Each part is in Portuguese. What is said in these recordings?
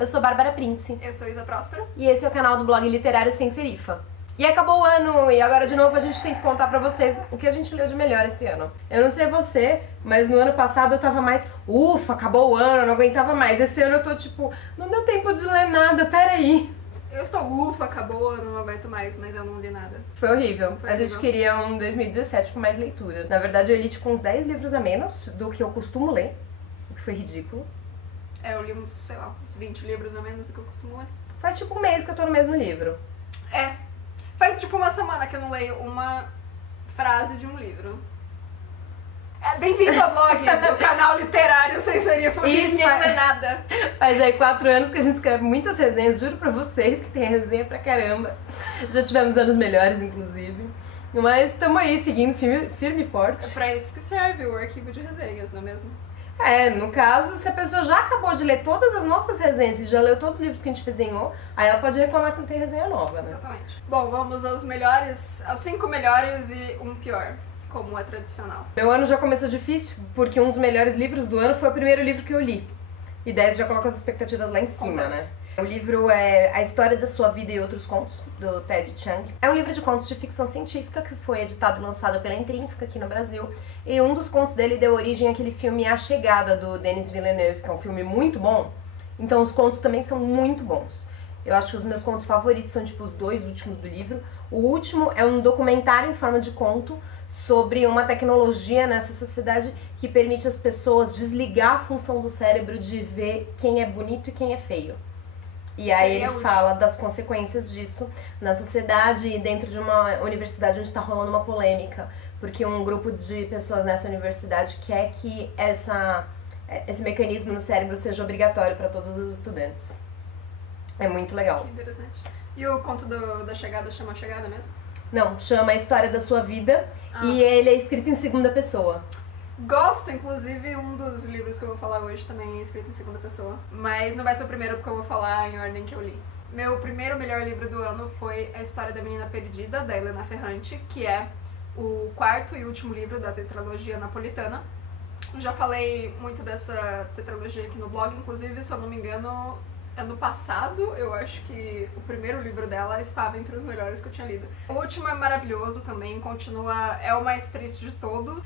Eu sou Bárbara Prince. Eu sou Isa Próspero. E esse é o canal do blog literário Sem Serifa. E acabou o ano, e agora de novo a gente tem que contar pra vocês o que a gente leu de melhor esse ano. Eu não sei você, mas no ano passado eu tava mais, ufa, acabou o ano, eu não aguentava mais. Esse ano eu tô tipo, não deu tempo de ler nada, peraí. Eu estou ufa, acabou o ano, não aguento mais, mas eu não li nada. Foi horrível. A gente queria um 2017 com mais leituras. Na verdade eu li tipo uns 10 livros a menos do que eu costumo ler, o que foi ridículo. Eu li uns, sei lá, uns 20 livros a menos do que eu costumo ler. Faz tipo um mês que eu tô no mesmo livro. Faz tipo uma semana que eu não leio uma frase de um livro. Bem-vindo ao blog do canal literário Sem Serifa, onde ninguém lê nada. Faz aí 4 anos que a gente escreve muitas resenhas, juro pra vocês que tem resenha pra caramba. Já tivemos anos melhores, inclusive. Mas estamos aí, seguindo firme e forte. É pra isso que serve o arquivo de resenhas, não é mesmo? No caso, se a pessoa já acabou de ler todas as nossas resenhas e já leu todos os livros que a gente resenhou, aí ela pode reclamar que não tem resenha nova, né? Exatamente. Bom, vamos aos melhores, aos 5 melhores e um pior, como é tradicional. Meu ano já começou difícil, porque um dos melhores livros do ano foi o primeiro livro que eu li. E 10 já coloca as expectativas lá em cima, né? O livro é A História da Sua Vida e Outros Contos, do Ted Chiang. É um livro de contos de ficção científica que foi editado e lançado pela Intrínseca aqui no Brasil. E um dos contos dele deu origem àquele filme A Chegada, do Denis Villeneuve, que é um filme muito bom. Então os contos também são muito bons. Eu acho que os meus contos favoritos são tipo os 2 últimos do livro. O último é um documentário em forma de conto sobre uma tecnologia nessa sociedade que permite às pessoas desligar a função do cérebro de ver quem é bonito e quem é feio. E aí ele fala das consequências disso na sociedade e dentro de uma universidade onde está rolando uma polêmica, porque um grupo de pessoas nessa universidade quer que esse mecanismo no cérebro seja obrigatório para todos os estudantes. É muito legal. Que interessante. E o conto da Chegada chama Chegada mesmo? Não, chama A História da Sua Vida e ele é escrito em segunda pessoa. Gosto, inclusive, um dos livros que eu vou falar hoje também é escrito em segunda pessoa. Mas não vai ser o primeiro porque eu vou falar em ordem que eu li. Meu primeiro melhor livro do ano foi A História da Menina Perdida, da Helena Ferrante, que é o 4º e último livro da tetralogia napolitana. Eu já falei muito dessa tetralogia aqui no blog, inclusive, se eu não me engano, ano passado, eu acho que o primeiro livro dela estava entre os melhores que eu tinha lido. O último é maravilhoso também, é o mais triste de todos.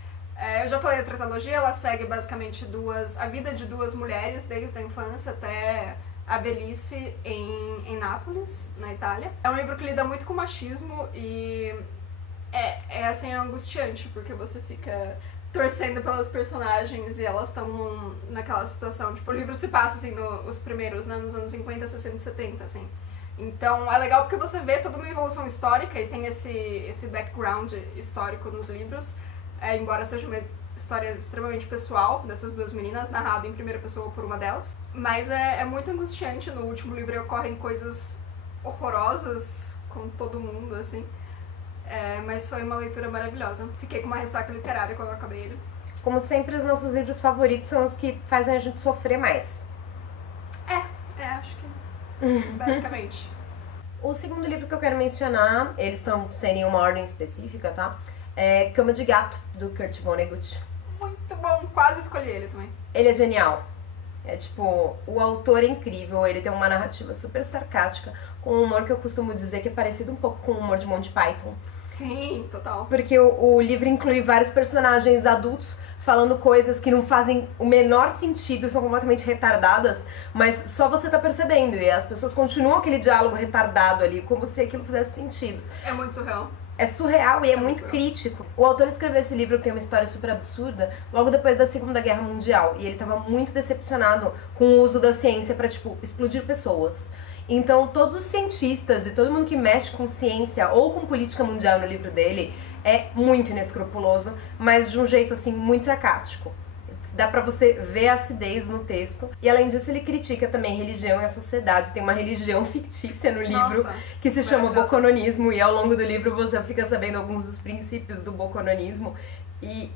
Eu já falei da tetralogia, ela segue basicamente a vida de 2 mulheres, desde a infância até a velhice em Nápoles, na Itália. É um livro que lida muito com machismo e assim, angustiante, porque você fica torcendo pelas personagens e elas estão naquela situação. Tipo, o livro se passa, assim, nos primeiros, né, nos anos 50, 60 e 70, assim. Então é legal porque você vê toda uma evolução histórica e tem esse background histórico nos livros. Embora seja uma história extremamente pessoal dessas 2 meninas, narrada em primeira pessoa por uma delas. Mas é muito angustiante. No último livro ocorrem coisas horrorosas com todo mundo, assim. Mas foi uma leitura maravilhosa. Fiquei com uma ressaca literária quando eu acabei ele. Como sempre, os nossos livros favoritos são os que fazem a gente sofrer mais. Acho que basicamente. O segundo livro que eu quero mencionar, eles estão sem nenhuma ordem específica, tá? É Cama de Gato, do Kurt Vonnegut. Muito bom, quase escolhi ele também. Ele é genial. É tipo, o autor é incrível, ele tem uma narrativa super sarcástica, com um humor que eu costumo dizer que é parecido um pouco com o humor de Monty Python. Sim, total. Porque o livro inclui vários personagens adultos falando coisas que não fazem o menor sentido, são completamente retardadas, mas só você tá percebendo, e as pessoas continuam aquele diálogo retardado ali, como se aquilo fizesse sentido. É muito surreal. É surreal e é muito crítico. O autor escreveu esse livro, que tem uma história super absurda, logo depois da Segunda Guerra Mundial. E ele estava muito decepcionado com o uso da ciência para, tipo, explodir pessoas. Então, todos os cientistas e todo mundo que mexe com ciência ou com política mundial no livro dele é muito inescrupuloso, mas de um jeito, assim, muito sarcástico. Dá pra você ver a acidez no texto. E além disso, ele critica também religião e a sociedade. Tem uma religião fictícia no livro que se chama bocononismo. E ao longo do livro você fica sabendo alguns dos princípios do bocononismo. E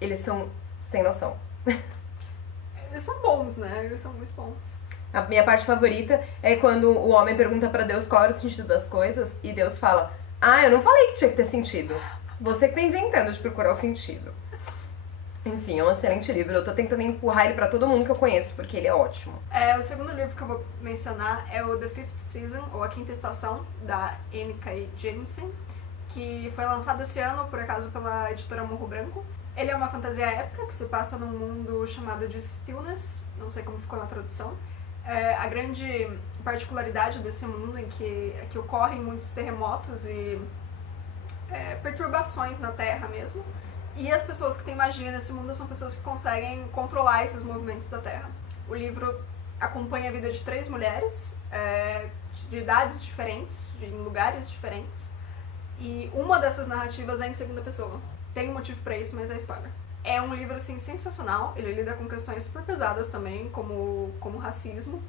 eles são sem noção. Eles são bons, né? Eles são muito bons. A minha parte favorita é quando o homem pergunta pra Deus qual era o sentido das coisas. E Deus fala, eu não falei que tinha que ter sentido. Você que tá inventando de procurar o sentido. Enfim, é um excelente livro. Eu tô tentando empurrar ele pra todo mundo que eu conheço, porque ele é ótimo. O segundo livro que eu vou mencionar é o The Fifth Season, ou A Quinta Estação, da N.K. Jemisin, que foi lançado esse ano, por acaso, pela editora Morro Branco. Ele é uma fantasia épica que se passa num mundo chamado de Stillness, não sei como ficou na tradução. A grande particularidade desse mundo é que ocorrem muitos terremotos e perturbações na Terra mesmo. E as pessoas que têm magia nesse mundo são pessoas que conseguem controlar esses movimentos da Terra. O livro acompanha a vida de 3 mulheres, de idades diferentes, em lugares diferentes. E uma dessas narrativas é em segunda pessoa. Tem um motivo pra isso, mas é spoiler. É um livro, assim, sensacional. Ele lida com questões super pesadas também, como racismo.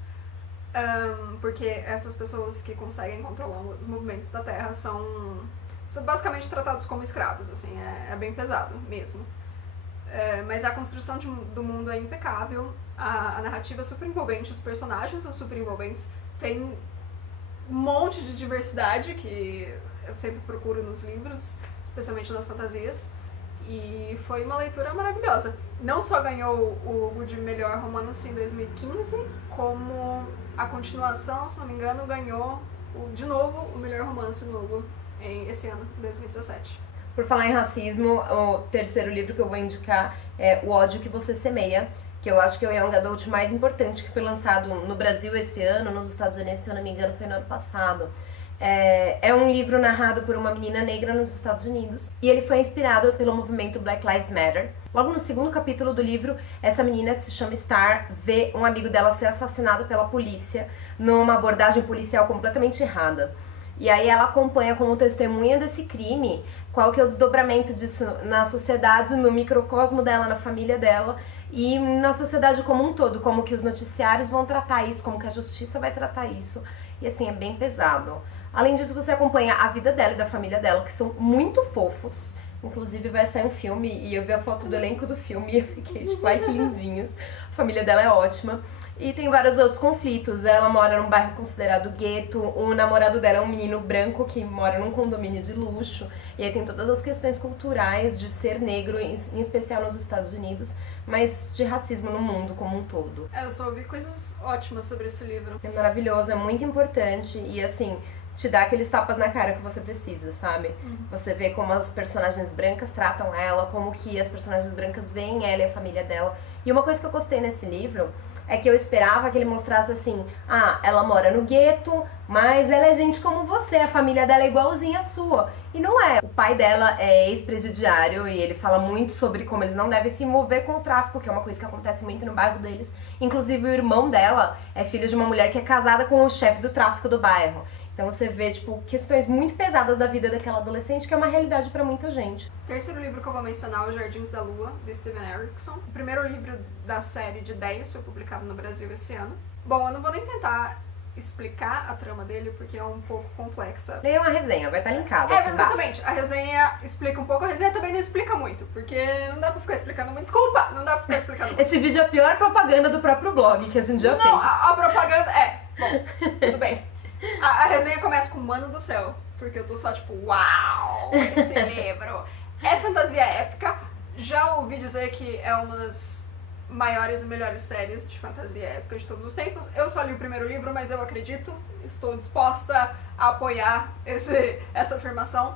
Porque essas pessoas que conseguem controlar os movimentos da Terra são basicamente tratados como escravos, assim. É bem pesado mesmo. Mas a construção do mundo é impecável. A narrativa é super envolvente, os personagens são super envolventes. Tem um monte de diversidade que eu sempre procuro nos livros, especialmente nas fantasias, e foi uma leitura maravilhosa. Não só ganhou o Hugo de melhor romance em 2015, como a continuação, se não me engano, ganhou de novo o melhor romance no Hugo esse ano, 2017. Por falar em racismo, o terceiro livro que eu vou indicar é O Ódio que Você Semeia, que eu acho que é o Young Adult mais importante, que foi lançado no Brasil esse ano, nos Estados Unidos, se eu não me engano, foi no ano passado. É um livro narrado por uma menina negra nos Estados Unidos e ele foi inspirado pelo movimento Black Lives Matter. Logo no segundo capítulo do livro, essa menina, que se chama Star, vê um amigo dela ser assassinado pela polícia numa abordagem policial completamente errada. E aí ela acompanha como testemunha desse crime qual que é o desdobramento disso na sociedade, no microcosmo dela, na família dela e na sociedade como um todo, como que os noticiários vão tratar isso, como que a justiça vai tratar isso. E assim, é bem pesado. Além disso, você acompanha a vida dela e da família dela, que são muito fofos. Inclusive vai sair um filme e eu vi a foto do elenco do filme e eu fiquei tipo, ai que lindinhos. A família dela é ótima. E tem vários outros conflitos. Ela mora num bairro considerado gueto, o namorado dela é um menino branco que mora num condomínio de luxo. E aí tem todas as questões culturais de ser negro, em especial nos Estados Unidos, mas de racismo no mundo como um todo. Eu só ouvi coisas ótimas sobre esse livro. É maravilhoso, é muito importante e assim, te dá aqueles tapas na cara que você precisa, sabe? Você vê como as personagens brancas tratam ela, como que as personagens brancas veem ela e a família dela. E uma coisa que eu gostei nesse livro é que eu esperava que ele mostrasse assim, ela mora no gueto, mas ela é gente como você, a família dela é igualzinha à sua. E não é. O pai dela é ex-presidiário e ele fala muito sobre como eles não devem se envolver com o tráfico, que é uma coisa que acontece muito no bairro deles. Inclusive o irmão dela é filho de uma mulher que é casada com o chefe do tráfico do bairro. Então você vê, tipo, questões muito pesadas da vida daquela adolescente, que é uma realidade pra muita gente. O terceiro livro que eu vou mencionar é Os Jardins da Lua, de Steven Erikson. O primeiro livro da série de 10 foi publicado no Brasil esse ano. Bom, eu não vou nem tentar explicar a trama dele, porque é um pouco complexa. Leia uma resenha, vai estar linkado aqui embaixo. Exatamente. A resenha explica um pouco, a resenha também não explica muito, porque não dá pra ficar explicando muito. Desculpa, não dá pra ficar explicando muito. Esse vídeo é a pior propaganda do próprio blog que a gente já fez. Não, a propaganda... Bom, tudo bem. A resenha começa com Mano do Céu, porque eu tô só tipo, uau, esse livro. É fantasia épica. Já ouvi dizer que é uma das maiores e melhores séries de fantasia épica de todos os tempos. Eu só li o primeiro livro, mas eu acredito, estou disposta a apoiar essa afirmação.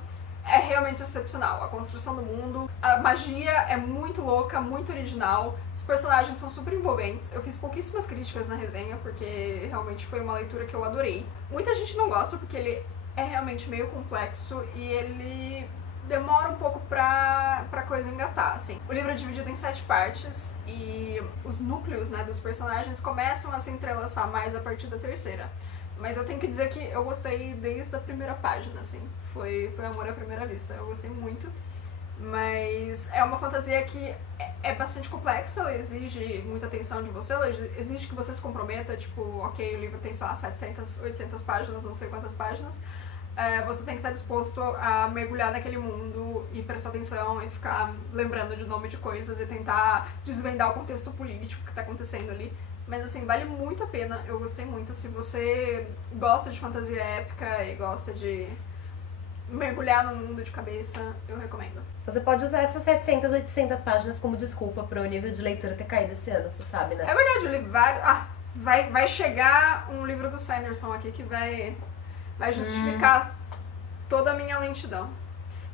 É realmente excepcional. A construção do mundo, a magia é muito louca, muito original. Os personagens são super envolventes. Eu fiz pouquíssimas críticas na resenha, porque realmente foi uma leitura que eu adorei. Muita gente não gosta, porque ele é realmente meio complexo e ele demora um pouco pra coisa engatar, assim. O livro é dividido em 7 partes e os núcleos, né, dos personagens começam a se entrelaçar mais a partir da terceira. Mas eu tenho que dizer que eu gostei desde a primeira página, assim. Foi amor à primeira vista. Eu gostei muito. Mas é uma fantasia que é bastante complexa, ela exige muita atenção de você, ela exige que você se comprometa, tipo, ok, o livro tem, sei lá, 700, 800 páginas, não sei quantas páginas. Você tem que estar disposto a mergulhar naquele mundo e prestar atenção e ficar lembrando de nome de coisas e tentar desvendar o contexto político que está acontecendo ali. Mas assim, vale muito a pena, eu gostei muito. Se você gosta de fantasia épica e gosta de mergulhar no mundo de cabeça, eu recomendo. Você pode usar essas 700, 800 páginas como desculpa para o nível de leitura ter caído esse ano, você sabe, né? É verdade, eu li vários... vai chegar um livro do Sanderson aqui que vai justificar toda a minha lentidão.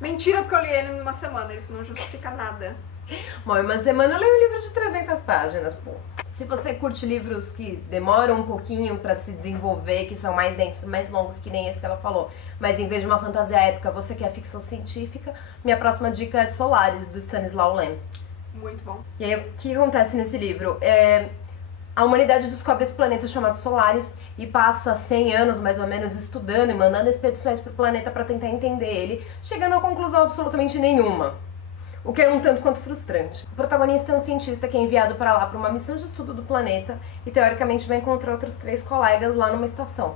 Mentira, porque eu li ele numa semana, isso não justifica nada. Bom, em uma semana eu leio um livro de 300 páginas, pô. Se você curte livros que demoram um pouquinho pra se desenvolver, que são mais densos, mais longos, que nem esse que ela falou, mas em vez de uma fantasia épica, você quer ficção científica, minha próxima dica é Solaris, do Stanislaw Lem. Muito bom. E aí, o que acontece nesse livro? A humanidade descobre esse planeta chamado Solaris e passa 100 anos, mais ou menos, estudando e mandando expedições pro planeta pra tentar entender ele, chegando a conclusão absolutamente nenhuma. O que é um tanto quanto frustrante. O protagonista é um cientista que é enviado para lá para uma missão de estudo do planeta e teoricamente vai encontrar outros 3 colegas lá numa estação.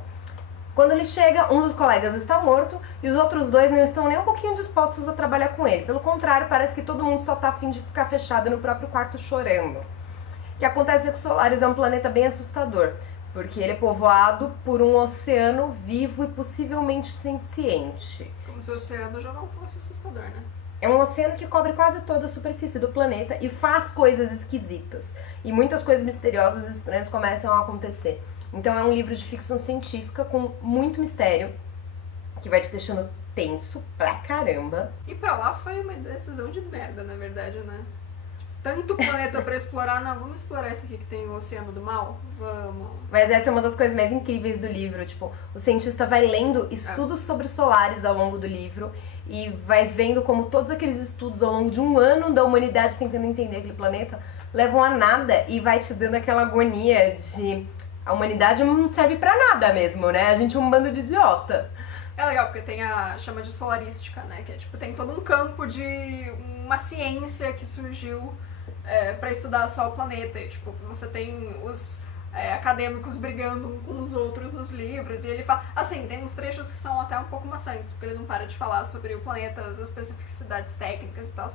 Quando ele chega, um dos colegas está morto e os outros 2 não estão nem um pouquinho dispostos a trabalhar com ele. Pelo contrário, parece que todo mundo só está a fim de ficar fechado no próprio quarto chorando. O que acontece é que Solaris é um planeta bem assustador, porque ele é povoado por um oceano vivo e possivelmente senciente. Como se o oceano já não fosse assustador, né? É um oceano que cobre quase toda a superfície do planeta e faz coisas esquisitas. E muitas coisas misteriosas e estranhas começam a acontecer. Então é um livro de ficção científica com muito mistério, que vai te deixando tenso pra caramba. E pra lá foi uma decisão de merda, na verdade, né? Tanto planeta pra explorar, não, vamos explorar esse aqui que tem o Oceano do Mal? Vamos. Mas essa é uma das coisas mais incríveis do livro, tipo, o cientista vai lendo estudos sobre Solaris ao longo do livro e vai vendo como todos aqueles estudos ao longo de um ano da humanidade tentando entender aquele planeta levam a nada e vai te dando aquela agonia de a humanidade não serve pra nada mesmo, né? A gente é um bando de idiota. É legal, porque tem chama de solarística, né? Que é tipo, tem todo um campo de uma ciência que surgiu pra estudar só o planeta. E, tipo, você tem os acadêmicos brigando um com os outros nos livros. E ele fala... Assim, tem uns trechos que são até um pouco maçantes, porque ele não para de falar sobre o planeta, as especificidades técnicas e tal.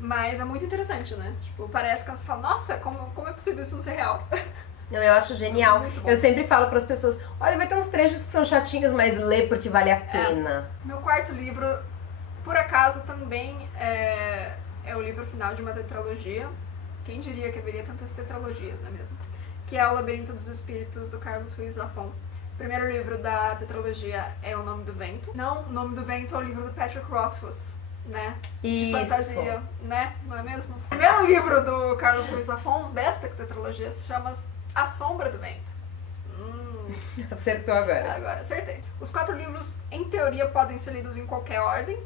Mas é muito interessante, né? Tipo, parece que você fala, nossa, como é possível isso não ser real? Não, eu acho genial. Eu sempre falo pras pessoas, olha, vai ter uns trechos que são chatinhos, mas lê porque vale a pena. Meu quarto livro, por acaso, também é o livro final de uma tetralogia. Quem diria que haveria tantas tetralogias, não é mesmo? Que é O Labirinto dos Espíritos, do Carlos Ruiz Zafón. O primeiro livro da tetralogia é O Nome do Vento. Não, O Nome do Vento é o livro do Patrick Rothfuss, né? De fantasia, né? Não é mesmo? O primeiro livro do Carlos Ruiz Zafón, desta tetralogia, se chama A Sombra do Vento. Acertou agora. Agora, acertei. Os 4 livros, em teoria, podem ser lidos em qualquer ordem.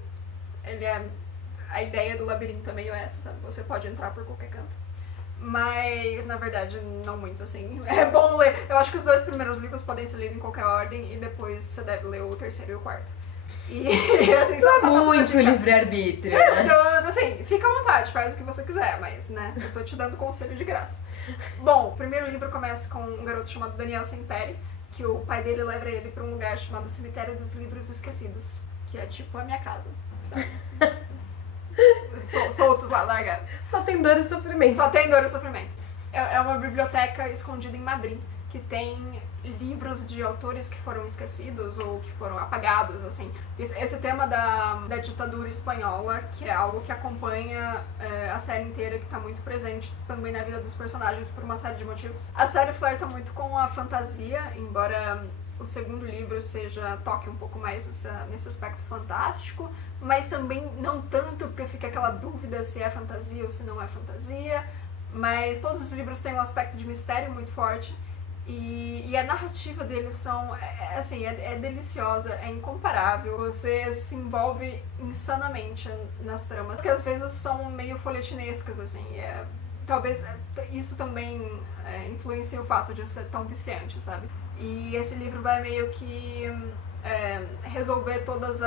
A ideia do labirinto é meio essa, sabe? Você pode entrar por qualquer canto. Mas, na verdade, não muito, assim. É bom ler. Eu acho que os 2 primeiros livros podem ser lidos em qualquer ordem e depois você deve ler o terceiro e o quarto. E, assim, só muito livre-arbítrio, né? Então, assim, fica à vontade, faz o que você quiser, mas, né, eu tô te dando conselho de graça. Bom, o primeiro livro começa com um garoto chamado Daniel Semperi, que o pai dele leva ele pra um lugar chamado Cemitério dos Livros Esquecidos, que é tipo a minha casa, sabe? Soltos lá, largados. Só tem dor e sofrimento. Só tem dor e sofrimento. É uma biblioteca escondida em Madrid, que tem livros de autores que foram esquecidos ou que foram apagados, assim. Esse tema da ditadura espanhola, que é algo que acompanha a série inteira, que está muito presente também na vida dos personagens por uma série de motivos. A série flerta muito com a fantasia, embora o segundo livro toque um pouco mais nesse aspecto fantástico, mas também não tanto, porque fica aquela dúvida se é fantasia ou se não é fantasia. Mas todos os livros têm um aspecto de mistério muito forte. E a narrativa deles é deliciosa, é incomparável. Você se envolve insanamente nas tramas, que às vezes são meio folhetinescas, assim. Talvez isso também influencie o fato de ser tão viciante, sabe? E esse livro vai meio que resolver todos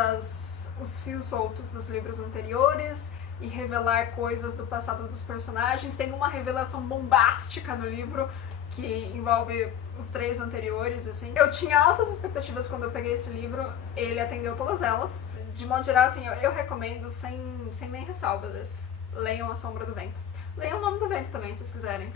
os fios soltos dos livros anteriores e revelar coisas do passado dos personagens. Tem uma revelação bombástica no livro que envolve os 3 anteriores, assim. Eu tinha altas expectativas quando eu peguei esse livro, ele atendeu todas elas. De modo geral, assim, eu recomendo sem nem ressalvas. Leiam A Sombra do Vento. Leiam O Nome do Vento também, se vocês quiserem.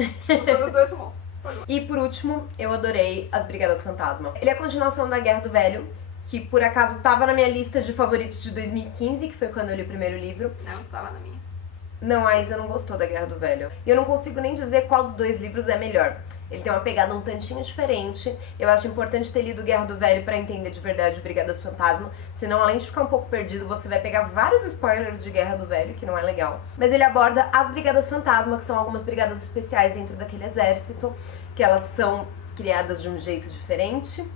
Os 2 são bons. E por último, eu adorei As Brigadas Fantasma. Ele é a continuação da Guerra do Velho que por acaso estava na minha lista de favoritos de 2015, que foi quando eu li o primeiro livro. Não, estava na minha. Não, a Isa não gostou da Guerra do Velho. E eu não consigo nem dizer qual dos dois livros é melhor. Ele tem uma pegada um tantinho diferente. Eu acho importante ter lido Guerra do Velho pra entender de verdade Brigadas Fantasma. Senão, além de ficar um pouco perdido, você vai pegar vários spoilers de Guerra do Velho, que não é legal. Mas ele aborda as Brigadas Fantasma, que são algumas brigadas especiais dentro daquele exército, que elas são criadas de um jeito diferente.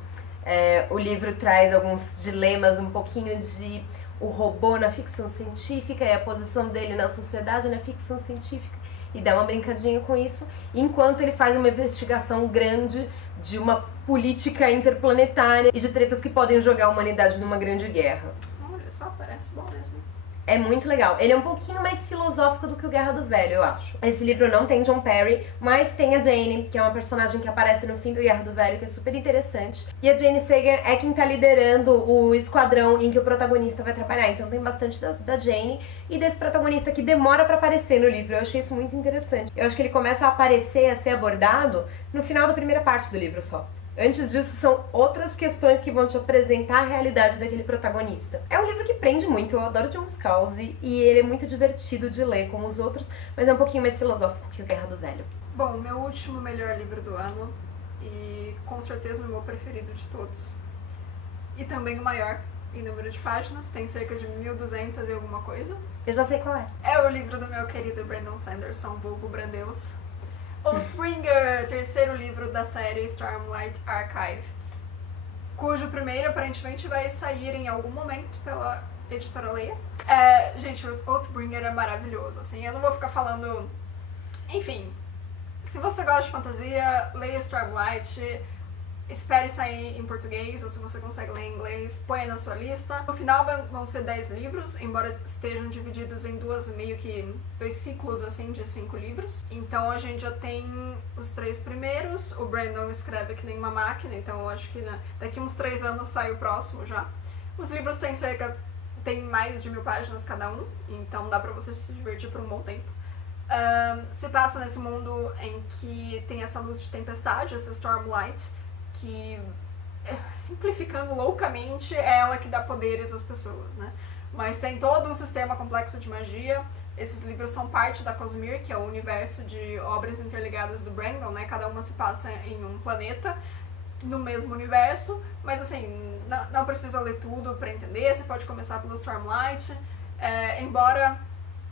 O livro traz alguns dilemas, um pouquinho de o robô na ficção científica e a posição dele na sociedade na ficção científica. E dá uma brincadinha com isso, enquanto ele faz uma investigação grande de uma política interplanetária e de tretas que podem jogar a humanidade numa grande guerra. Olha só, parece bom mesmo. É muito legal. Ele é um pouquinho mais filosófico do que o Guerra do Velho, eu acho. Esse livro não tem John Perry, mas tem a Jane, que é uma personagem que aparece no fim do Guerra do Velho, que é super interessante. E a Jane Sagan é quem tá liderando o esquadrão em que o protagonista vai trabalhar. Então tem bastante da Jane e desse protagonista que demora pra aparecer no livro. Eu achei isso muito interessante. Eu acho que ele começa a aparecer, a ser abordado no final da primeira parte do livro só. Antes disso, são outras questões que vão te apresentar a realidade daquele protagonista. É um livro que prende muito, eu adoro John Scalzi, e ele é muito divertido de ler como os outros, mas é um pouquinho mais filosófico que o Guerra do Velho. Bom, meu último melhor livro do ano, e com certeza o meu preferido de todos. E também o maior em número de páginas, tem cerca de 1.200 e alguma coisa. Eu já sei qual é. É o livro do meu querido Brandon Sanderson, vulgo Brandeus. Oathbringer, terceiro livro da série Stormlight Archive, cujo primeiro aparentemente vai sair em algum momento pela editora Leia. Gente, Oathbringer é maravilhoso, assim, eu não vou ficar falando... Enfim, se você gosta de fantasia, leia Stormlight, espere sair em português, ou se você consegue ler em inglês, põe na sua lista. No final vão ser 10 livros, embora estejam divididos em dois ciclos assim de 5 livros. Então a gente já tem os 3 primeiros, o Brandon escreve que nem uma máquina, então eu acho que daqui uns 3 anos sai o próximo já. Os livros têm mais de 1.000 páginas cada um, então dá pra você se divertir por um bom tempo. Se passa nesse mundo em que tem essa luz de tempestade, essa Stormlight, que, simplificando loucamente, é ela que dá poderes às pessoas, né? Mas tem todo um sistema complexo de magia. Esses livros são parte da Cosmere, que é o universo de obras interligadas do Brandon, né? Cada uma se passa em um planeta, no mesmo universo, mas assim, não precisa ler tudo para entender, você pode começar pelo Stormlight, embora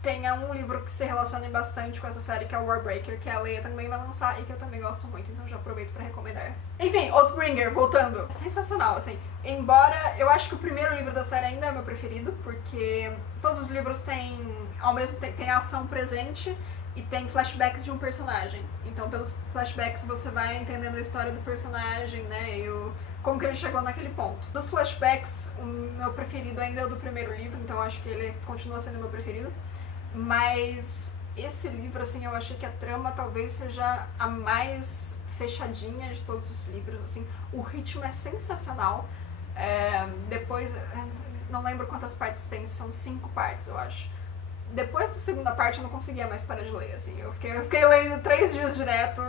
tenha um livro que se relacione bastante com essa série, que é o Warbreaker, que a Leia também vai lançar e que eu também gosto muito, então já aproveito para recomendar. Enfim, Oathbringer, voltando. Sensacional, assim. Embora eu acho que o primeiro livro da série ainda é meu preferido, porque todos os livros têm, ao mesmo tempo, tem a ação presente e tem flashbacks de um personagem. Então, pelos flashbacks, você vai entendendo a história do personagem, né, e como que ele chegou naquele ponto. Dos flashbacks, o meu preferido ainda é o do primeiro livro, então eu acho que ele continua sendo o meu preferido. Mas esse livro, assim, eu achei que a trama talvez seja a mais fechadinha de todos os livros, assim. O ritmo é sensacional. Depois, não lembro quantas partes tem, são 5 partes, eu acho. Depois da segunda parte eu não conseguia mais parar de ler, assim. Eu fiquei lendo 3 dias direto,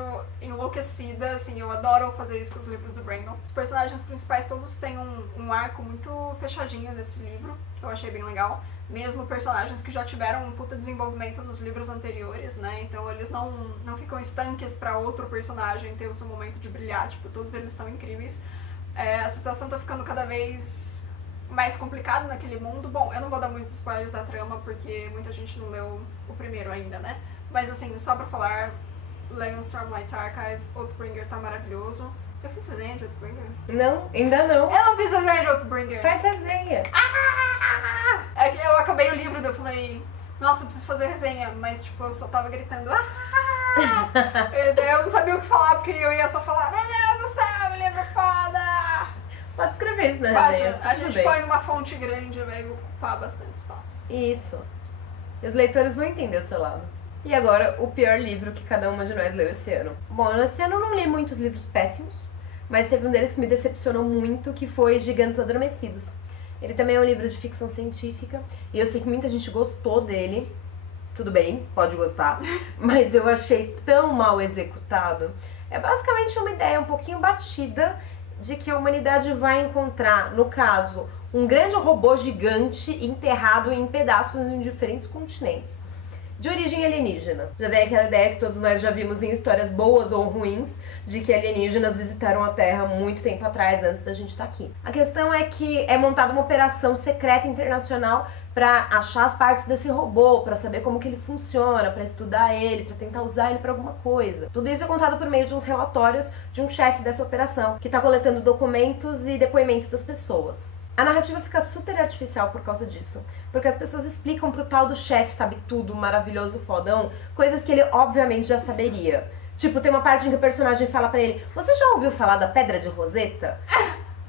enlouquecida, assim. Eu adoro fazer isso com os livros do Brandon. Os personagens principais todos têm um arco muito fechadinho nesse livro, que eu achei bem legal. Mesmo personagens que já tiveram um puta desenvolvimento nos livros anteriores, né? Então eles não ficam estanques pra outro personagem ter o seu momento de brilhar, tipo, todos eles estão incríveis. A situação tá ficando cada vez mais complicada naquele mundo. Bom, eu não vou dar muitos spoilers da trama, porque muita gente não leu o primeiro ainda, né? Mas assim, só pra falar, leiam Stormlight Archive, Oathbringer tá maravilhoso. Eu fiz resenha de Oathbringer? Não, ainda não. Eu não fiz resenha de Oathbringer. Faz resenha. É que eu acabei o livro, daí eu falei, nossa, eu preciso fazer resenha, mas tipo, eu só tava gritando, eu não sabia o que falar, porque eu ia só falar, meu Deus do céu, o livro é foda! Pode escrever isso na resenha. A gente põe numa fonte grande, vai ocupar bastante espaço. Isso. E os leitores vão entender o seu lado. E agora, o pior livro que cada uma de nós leu esse ano. Bom, esse ano eu não li muitos livros péssimos, mas teve um deles que me decepcionou muito, que foi Gigantes Adormecidos. Ele também é um livro de ficção científica, e eu sei que muita gente gostou dele. Tudo bem, pode gostar, mas eu achei tão mal executado. É basicamente uma ideia um pouquinho batida, de que a humanidade vai encontrar, no caso, um grande robô gigante enterrado em pedaços em diferentes continentes, de origem alienígena. Já vem aquela ideia que todos nós já vimos em histórias boas ou ruins, de que alienígenas visitaram a Terra muito tempo atrás, antes da gente estar aqui. A questão é que é montada uma operação secreta internacional para achar as partes desse robô, para saber como que ele funciona, para estudar ele, para tentar usar ele para alguma coisa. Tudo isso é contado por meio de uns relatórios de um chefe dessa operação, que está coletando documentos e depoimentos das pessoas. A narrativa fica super artificial por causa disso, porque as pessoas explicam pro tal do chefe, sabe tudo, maravilhoso, fodão, coisas que ele obviamente já saberia. Tipo, tem uma parte em que o personagem fala pra ele: você já ouviu falar da Pedra de Roseta?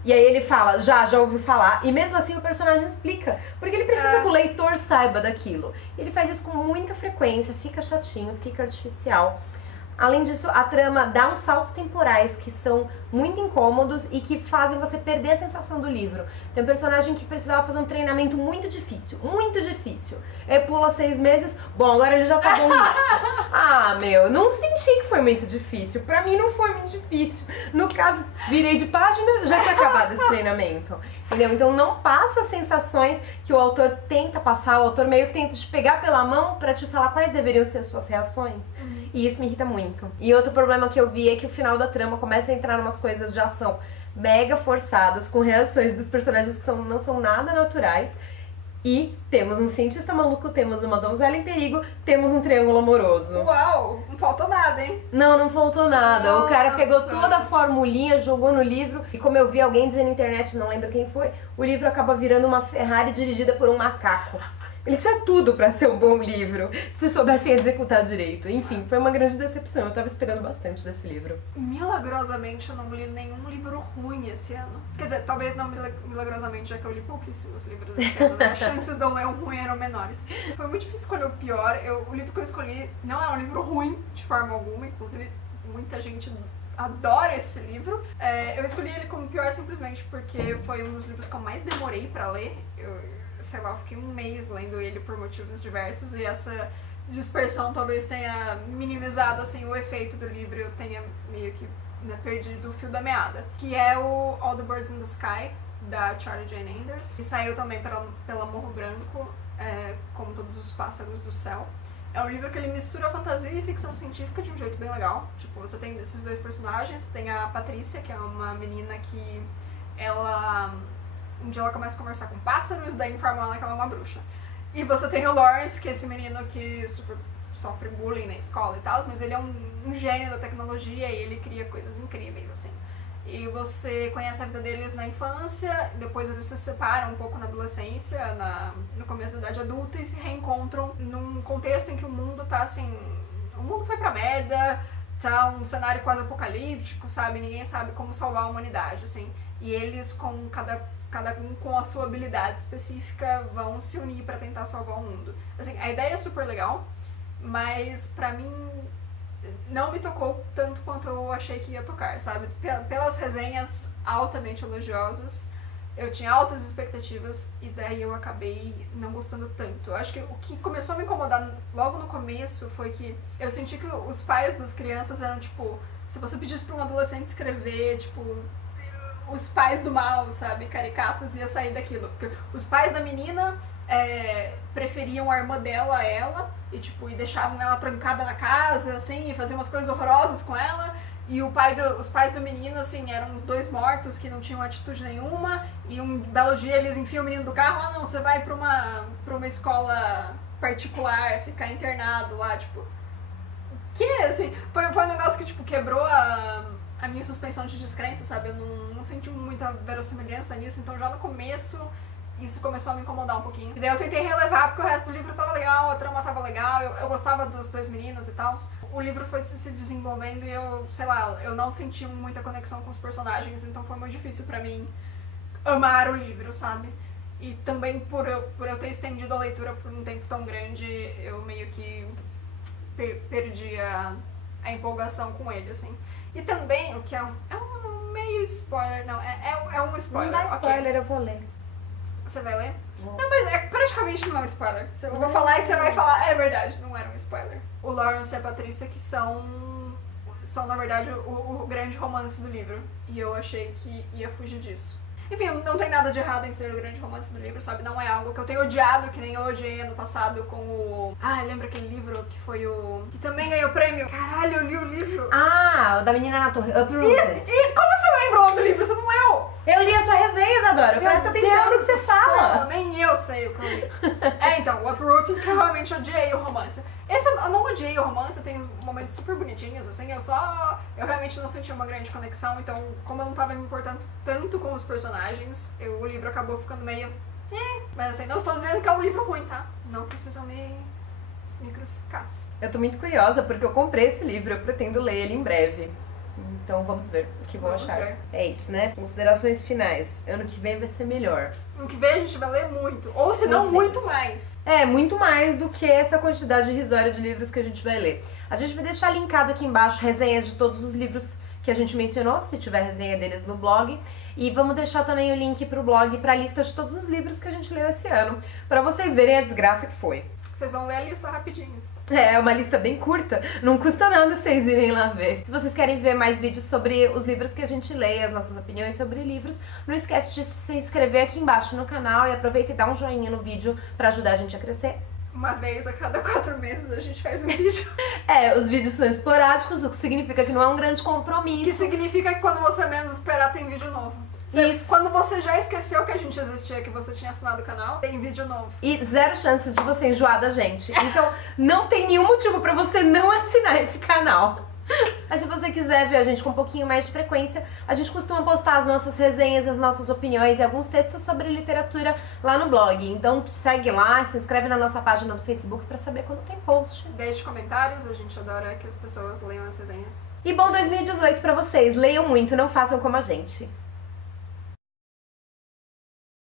E aí ele fala: já ouviu falar. E mesmo assim o personagem explica, porque ele precisa que o leitor saiba daquilo. Ele faz isso com muita frequência, fica chatinho, fica artificial. Além disso, a trama dá uns saltos temporais que são muito incômodos e que fazem você perder a sensação do livro. Tem um personagem que precisava fazer um treinamento muito difícil, muito difícil. Ele pula 6 meses, bom, agora ele já tá bom nisso. Ah, meu, não senti que foi muito difícil. Pra mim não foi muito difícil. No caso, virei de página, já tinha acabado esse treinamento. Entendeu? Então não passa as sensações que o autor tenta passar, o autor meio que tenta te pegar pela mão pra te falar quais deveriam ser as suas reações. E isso me irrita muito. E outro problema que eu vi é que o final da trama começa a entrar em umas coisas de ação mega forçadas, com reações dos personagens que não são nada naturais. E temos um cientista maluco, temos uma donzela em perigo, temos um triângulo amoroso. Uau, não faltou nada, hein? Não faltou nada. Nossa. O cara pegou toda a formulinha, jogou no livro, e como eu vi alguém dizer na internet, não lembro quem foi, o livro acaba virando uma Ferrari dirigida por um macaco. Ele tinha tudo pra ser um bom livro, se soubessem executar direito. Enfim, foi uma grande decepção. Eu tava esperando bastante desse livro. Milagrosamente eu não li nenhum livro ruim esse ano. Quer dizer, talvez não milagrosamente, já que eu li pouquíssimos livros esse ano. As chances de eu ler um ruim eram menores. Foi muito difícil escolher o pior. O livro que eu escolhi não é um livro ruim, de forma alguma. Inclusive, muita gente adora esse livro. Eu escolhi ele como pior simplesmente porque foi um dos livros que eu mais demorei pra ler. Sei lá, eu fiquei um mês lendo ele por motivos diversos e essa dispersão talvez tenha minimizado assim, o efeito do livro e eu tenha meio que perdido o fio da meada. Que é o All the Birds in the Sky, da Charlie Jane Anders, que saiu também pela Morro Branco, como Todos os Pássaros do Céu. É um livro que ele mistura fantasia e ficção científica de um jeito bem legal. Tipo, você tem esses dois personagens, tem a Patrícia, que é uma menina que um dia ela começa a conversar com pássaros, daí informam ela que ela é uma bruxa. E você tem o Lawrence, que é esse menino que sofre bullying na escola e tal, mas ele é um gênio da tecnologia e ele cria coisas incríveis, assim. E você conhece a vida deles na infância, depois eles se separam um pouco na adolescência, no começo da idade adulta e se reencontram num contexto em que o mundo tá assim... O mundo foi pra merda, tá um cenário quase apocalíptico, sabe? Ninguém sabe como salvar a humanidade, assim. E eles, com cada um com a sua habilidade específica, vão se unir pra tentar salvar o mundo. Assim, a ideia é super legal, mas pra mim não me tocou tanto quanto eu achei que ia tocar, sabe? Pelas resenhas altamente elogiosas, eu tinha altas expectativas e daí eu acabei não gostando tanto. Eu acho que o que começou a me incomodar logo no começo foi que eu senti que os pais das crianças eram tipo, se você pedisse pra um adolescente escrever, tipo, os pais do mal, sabe, caricatos, ia sair daquilo. Porque os pais da menina preferiam a irmã dela a ela e, tipo, e deixavam ela trancada na casa, assim, e faziam umas coisas horrorosas com ela. E os pais do menino, assim, eram os dois mortos que não tinham atitude nenhuma. E um belo dia eles enfiam o menino do carro, não, você vai pra uma escola particular, ficar internado lá, tipo... Que, assim, foi um negócio que, tipo, quebrou a minha suspensão de descrença, sabe? Eu não senti muita verossimilhança nisso, então já no começo isso começou a me incomodar um pouquinho. E daí eu tentei relevar porque o resto do livro tava legal, a trama tava legal, eu gostava dos dois meninos e tal. O livro foi se desenvolvendo e eu, sei lá, eu não senti muita conexão com os personagens, então foi muito difícil pra mim amar o livro, sabe? E também por eu ter estendido a leitura por um tempo tão grande, eu meio que perdi a empolgação com ele, assim. E também, o que é um meio spoiler, não, é um spoiler. Não dá spoiler, okay. Eu vou ler. Você vai ler? Não, mas praticamente não é um spoiler. Eu vou falar e você vai falar, é verdade, não era um spoiler. O Lawrence e a Patrícia, que são são, na verdade, o grande romance do livro. E eu achei que ia fugir disso. Enfim, não tem nada de errado em ser o grande romance do livro, sabe? Não é algo que eu tenho odiado, que nem eu odiei ano passado com o... Ah, lembra aquele livro que foi o... que também ganhou prêmio? Caralho, eu li o livro. Ah, o da menina na torre, Uprooted. E como você lembra o nome do livro? Você não leu? Eu li a sua resenha, Isadora. Presta atenção no que você fala. Nem eu sei o que eu li. Então, o Uprooted, que eu realmente odiei o romance. Esse eu não odiei o romance, tem momentos super bonitinhos, assim, eu realmente não senti uma grande conexão, então, como eu não tava me importando tanto com os personagens, o livro acabou ficando meio... Mas assim, não estou dizendo que é um livro ruim, tá? Não precisam me crucificar. Eu tô muito curiosa, porque eu comprei esse livro, eu pretendo ler ele em breve. Então vamos ver o que vou achar. Ver. É isso, né? Considerações finais. Ano que vem vai ser melhor. Ano que vem a gente vai ler muito. Ou se não, muito mais. É, muito mais do que essa quantidade irrisória de livros que a gente vai ler. A gente vai deixar linkado aqui embaixo resenhas de todos os livros que a gente mencionou, se tiver resenha deles no blog. E vamos deixar também o link pro blog, pra lista de todos os livros que a gente leu esse ano, pra vocês verem a desgraça que foi. Vocês vão ler a lista rapidinho. É uma lista bem curta, não custa nada vocês irem lá ver. Se vocês querem ver mais vídeos sobre os livros que a gente lê, as nossas opiniões sobre livros, não esquece de se inscrever aqui embaixo no canal e aproveita e dá um joinha no vídeo pra ajudar a gente a crescer. Uma vez a cada 4 meses a gente faz um vídeo. Os vídeos são esporádicos, o que significa que não é um grande compromisso. Que significa que quando você menos esperar tem vídeo novo. Isso. Quando você já esqueceu que a gente existia, que você tinha assinado o canal, tem vídeo novo. E 0 chances de você enjoar da gente. Então não tem nenhum motivo pra você não assinar esse canal. Mas se você quiser ver a gente com um pouquinho mais de frequência, a gente costuma postar as nossas resenhas, as nossas opiniões e alguns textos sobre literatura lá no blog. Então segue lá, se inscreve na nossa página do Facebook pra saber quando tem post. Deixe comentários, a gente adora que as pessoas leiam as resenhas. E bom 2018 pra vocês, leiam muito, não façam como a gente.